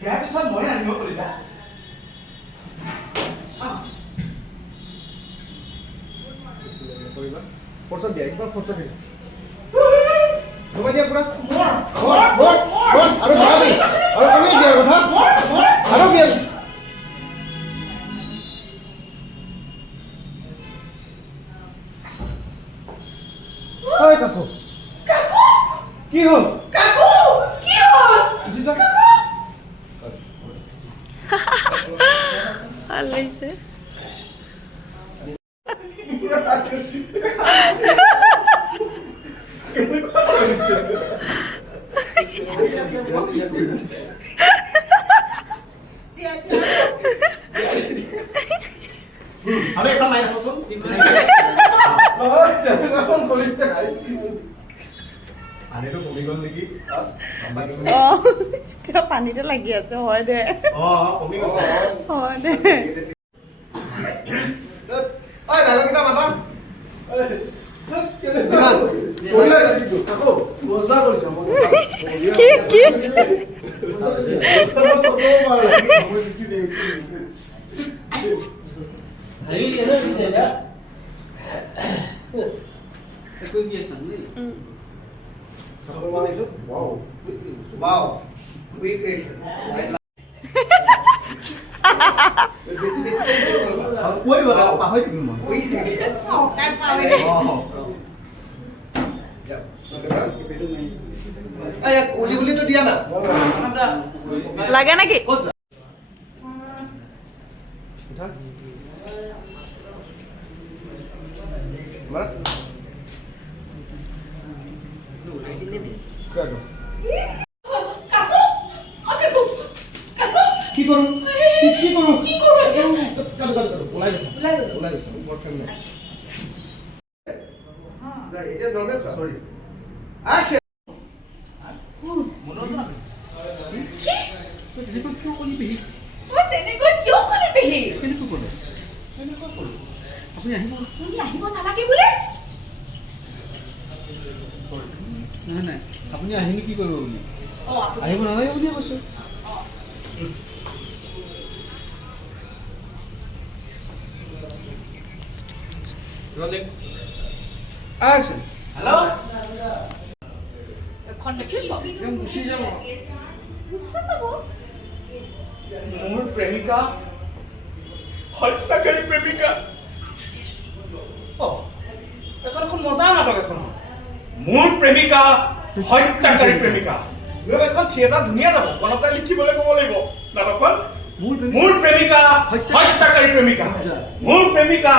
ইয়াৰ পিছত মই আনিব কৰিছা কৰিবা ফৰ্চত দিয়া একবাৰ ফৰ্চত দিয়া দিয়া পুৰা আৰু ধৰাবি আৰু তুমি দিয়াৰ কথা আৰু দিয়া ঐ কাকু কাকু কি হ'ল কাকু কি হ'ল ভাল লাগিছে আৰু এখন মাৰি ৰাখোন পানীটো কমি গ'ল নেকি পানীতে লাগি আছে হয় দে কমি গ'ল হয় দে ঐ ডাইলগকেইটা মাতা কি Wow, quick creation. I like. Quick creation. Uli to dia na. লাগে নাকি কি করো কি করো কি করো কাটো ওলাই গৈছে ওপৰত কেন নাই এটা নৰমাল সৰি অ্যাকশন তেনেকৈ কিয় কৰি পেহি তেনেকৈ কিয় কৰিবিহি কেনেকৈ ক'লে আপুনি আহিব তুমি আহিব নালাগে বোলে নহয় নাই আপুনি আহিলে কি কৰিব বুলি আহিব নালাগে বুলিয়ে কৈছোঁ Action. হেল্ল' এখন দেখিছ গুচি যাব গুচি যাব মোৰ প্ৰেমিকা হত্যাকাৰী প্ৰেমিকা এখন মজা নাটক এখন মোৰ প্ৰেমিকা হত্যাকাৰী প্ৰেমিকা এখন থিয়েটাৰ ধুনীয়া যাব কোনোবা লিখিবলৈ ক'ব লাগিব নাটকখন মোৰ প্ৰেমিকা হত্যাকাৰী প্ৰেমিকা মোৰ প্ৰেমিকা